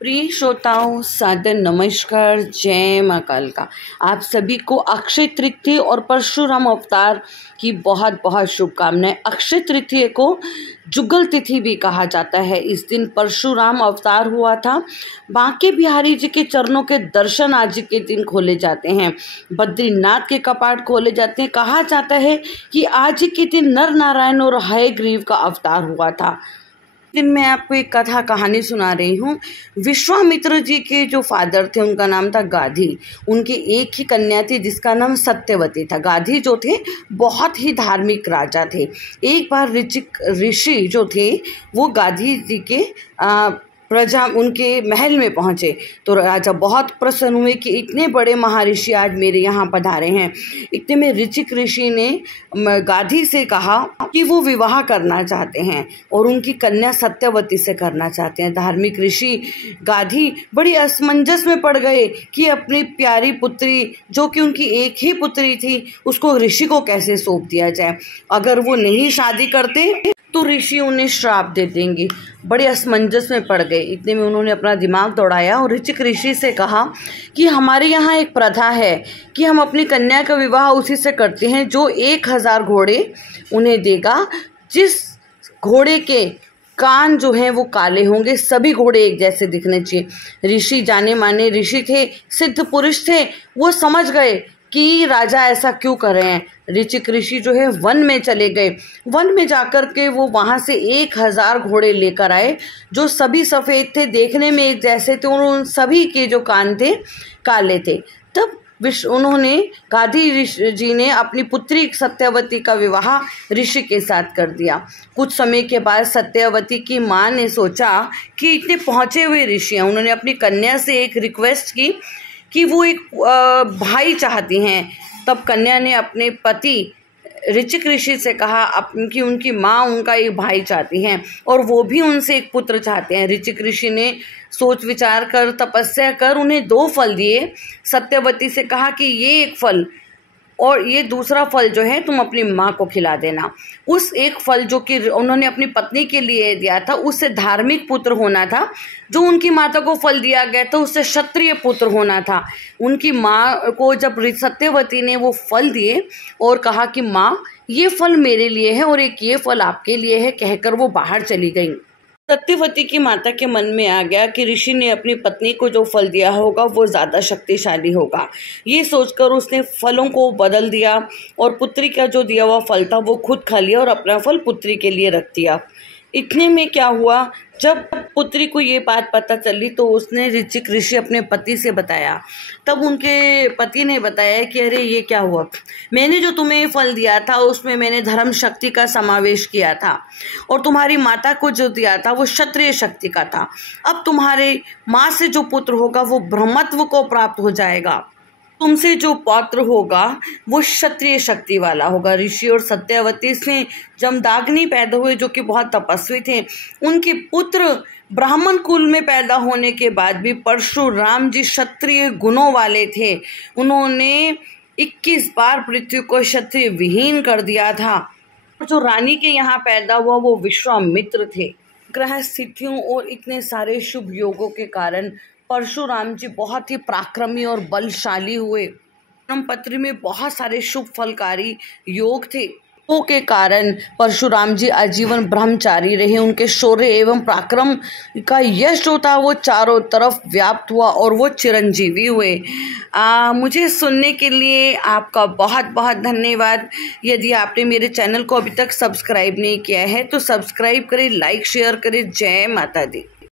प्रिय श्रोताओं, सादर नमस्कार। जय मां कालिका। आप सभी को अक्षय तृतीया और परशुराम अवतार की बहुत बहुत शुभकामनाएं। अक्षय तृतीया को जुगल तिथि भी कहा जाता है। इस दिन परशुराम अवतार हुआ था। बांके बिहारी जी के चरणों के दर्शन आज के दिन खोले जाते हैं। बद्रीनाथ के कपाट खोले जाते हैं। कहा जाता है कि आज के दिन नर नारायण और हयग्रीव का अवतार हुआ था। दिन मैं आपको एक कथा कहानी सुना रही हूँ। विश्वामित्र जी के जो फादर थे उनका नाम था गाधी। उनकी एक ही कन्या थी जिसका नाम सत्यवती था। गाधी जो थे बहुत ही धार्मिक राजा थे। एक बार ऋषि जो थे वो गाधी जी के प्रजा उनके महल में पहुँचे तो राजा बहुत प्रसन्न हुए कि इतने बड़े महर्षि आज मेरे यहाँ पधारे हैं। इतने में ऋषि ने गाधी से कहा कि वो विवाह करना चाहते हैं और उनकी कन्या सत्यवती से करना चाहते हैं। धार्मिक ऋषि गाधी बड़ी असमंजस में पड़ गए कि अपनी प्यारी पुत्री, जो कि उनकी एक ही पुत्री थी, उसको ऋषि को कैसे सौंप दिया जाए। अगर वो नहीं शादी करते तो ऋषि उन्हें श्राप दे देंगे। बड़े असमंजस में पड़ गए। इतने में उन्होंने अपना दिमाग दौड़ाया और ऋषि से कहा कि हमारे यहाँ एक प्रथा है कि हम अपनी कन्या का विवाह उसी से करते हैं जो 1000 घोड़े उन्हें देगा। जिस घोड़े के कान जो हैं वो काले होंगे, सभी घोड़े एक जैसे दिखने चाहिए। ऋषि जाने माने ऋषि थे, सिद्ध पुरुष थे। वो समझ गए कि राजा ऐसा क्यों कर रहे हैं। ऋषि जो है वन में चले गए। वन में जाकर के वो वहाँ से 1000 घोड़े लेकर आए जो सभी सफ़ेद थे, देखने में एक जैसे थे और उन सभी के जो कान थे काले थे। तब उन्होंने गाधी जी ने अपनी पुत्री सत्यवती का विवाह ऋषि के साथ कर दिया। कुछ समय के बाद सत्यवती की माँ ने सोचा कि इतने पहुँचे हुए ऋषि हैं, उन्होंने अपनी कन्या से एक रिक्वेस्ट की कि वो एक भाई चाहती हैं। तब कन्या ने अपने पति ऋषि से कहा कि उनकी माँ उनका एक भाई चाहती हैं और वो भी उनसे एक पुत्र चाहते हैं। ऋषि ने सोच विचार कर तपस्या कर उन्हें 2 फल दिए। सत्यवती से कहा कि ये एक फल और ये दूसरा फल जो है तुम अपनी माँ को खिला देना। उस एक फल जो कि उन्होंने अपनी पत्नी के लिए दिया था उससे धार्मिक पुत्र होना था। जो उनकी माता को फल दिया गया था उससे क्षत्रिय पुत्र होना था। उनकी माँ को जब सत्यवती ने वो फल दिए और कहा कि माँ ये फल मेरे लिए है और एक ये फल आपके लिए है, कहकर वो बाहर चली गई। सत्यवती की माता के मन में आ गया कि ऋषि ने अपनी पत्नी को जो फल दिया होगा वो ज़्यादा शक्तिशाली होगा। ये सोचकर उसने फलों को बदल दिया और पुत्री का जो दिया हुआ फल था वो खुद खा लिया और अपना फल पुत्री के लिए रख दिया। इतने में क्या हुआ, जब पुत्री को ये बात पता चली तो उसने ऋषि अपने पति से बताया। तब उनके पति ने बताया कि अरे ये क्या हुआ, मैंने जो तुम्हें फल दिया था उसमें मैंने धर्म शक्ति का समावेश किया था और तुम्हारी माता को जो दिया था वो क्षत्रिय शक्ति का था। अब तुम्हारे माँ से जो पुत्र होगा वो ब्रह्मत्व को प्राप्त हो जाएगा। तुमसे जो पौत्र होगा वो क्षत्रिय शक्ति वाला होगा। ऋषि और सत्यवती से जमदाग्नि पैदा हुए जो कि बहुत तपस्वी थे। उनके पुत्र ब्राह्मण कुल में पैदा होने के बाद भी परशुराम जी क्षत्रिय गुणों वाले थे। उन्होंने 21 बार पृथ्वी को क्षत्रिय विहीन कर दिया था। जो रानी के यहाँ पैदा हुआ वो विश्वामित्र थे। ग्रह स्थितियों और इतने सारे शुभ योगों के कारण परशुराम जी बहुत ही पराक्रमी और बलशाली हुए। जन्म पत्र में बहुत सारे शुभ फलकारी योग थे। के कारण परशुराम जी आजीवन ब्रह्मचारी रहे। उनके शौर्य एवं पराक्रम का यश जो था वो चारों तरफ व्याप्त हुआ और वो चिरंजीवी हुए। मुझे सुनने के लिए आपका बहुत बहुत धन्यवाद। यदि आपने मेरे चैनल को अभी तक सब्सक्राइब नहीं किया है तो सब्सक्राइब करें, लाइक शेयर करें। जय माता दी।